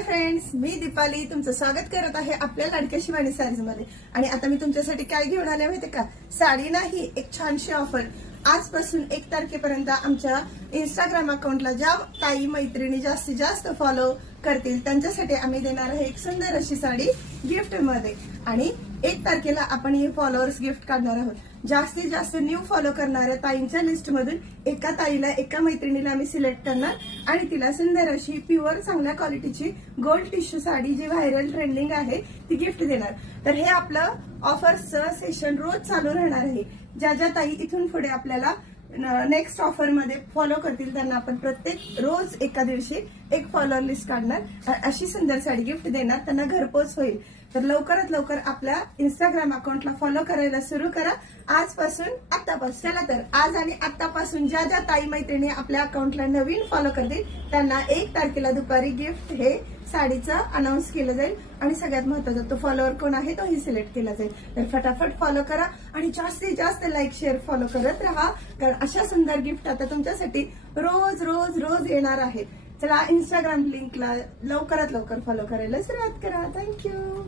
Hi friends, मी दीपाली तुमचं स्वागत करत आहे आपल्या लाडक्या शिवानी साडीज मध्ये। आणि आता मी तुमच्यासाठी काय घेऊन आले माहिती का? साडी नाही, एक छानशी ऑफर। आजपासून 1 तारखेपर्यंत आमच्या इंस्टाग्राम अकाउंटला ज्या ताई मैत्रिणी जास्तीत जास्त फॉलो करतील त्यांच्यासाठी आम्ही देणार आहे एक सुंदर अशी साडी गिफ्ट मध्ये। आणि 1 तारखेला आपण हे फॉलोअर्स गिफ्ट काढणार आहोत। जास्तीत जास्त न्यू फॉलो करणाऱ्या ताईंच्या लिस्ट मधून एका ताईला, एका मैत्रिणीला आम्ही सिलेक्ट करणार आणि तिला सुंदर अशी प्युअर चांगल्या क्वालिटीची गोल्ड टिश्यू साडी जी व्हायरल ट्रेंडिंग आहे ती गिफ्ट देणार। तर हे आपलं ऑफर्सचं सेशन रोज चालू राहणार आहे। ज्या ज्या ताई इथून पुढे आपल्याला नेक्स्ट ऑफर मध्ये फॉलो करतील त्यांना आपण प्रत्येक रोज एका दिवशी एक फॉलोअर लिस्ट काढणार, अशी सुंदर साडी गिफ्ट देणार, त्यांना घरपोच होईल। तर लवकरात लवकर आपल्या इंस्टाग्राम अकाउंटला फॉलो करायला सुरू करा आजपासून, आतापासून। चला तर आज आणि आतापासून ज्या ज्या ताई मैत्रिणी आपल्या अकाउंटला नवीन फॉलो करतील त्यांना 1 तारखेला दुपारी गिफ्ट हे साडीचं अनाऊन्स केलं जाईल आणि सगळ्यात महत्त्वाचा तो फॉलोअर कोण आहे तोही सिलेक्ट केला जाईल। तर फटाफट फॉलो करा आणि जास्तीत जास्त लाईक शेअर फॉलो करत राहा, कारण अशा सुंदर गिफ्ट आता तुमच्यासाठी रोज रोज रोज येणार आहेत। चला इंस्टाग्राम लिंकला लवकरात लवकर फॉलो करायला सुरुवात करा। थँक्यू।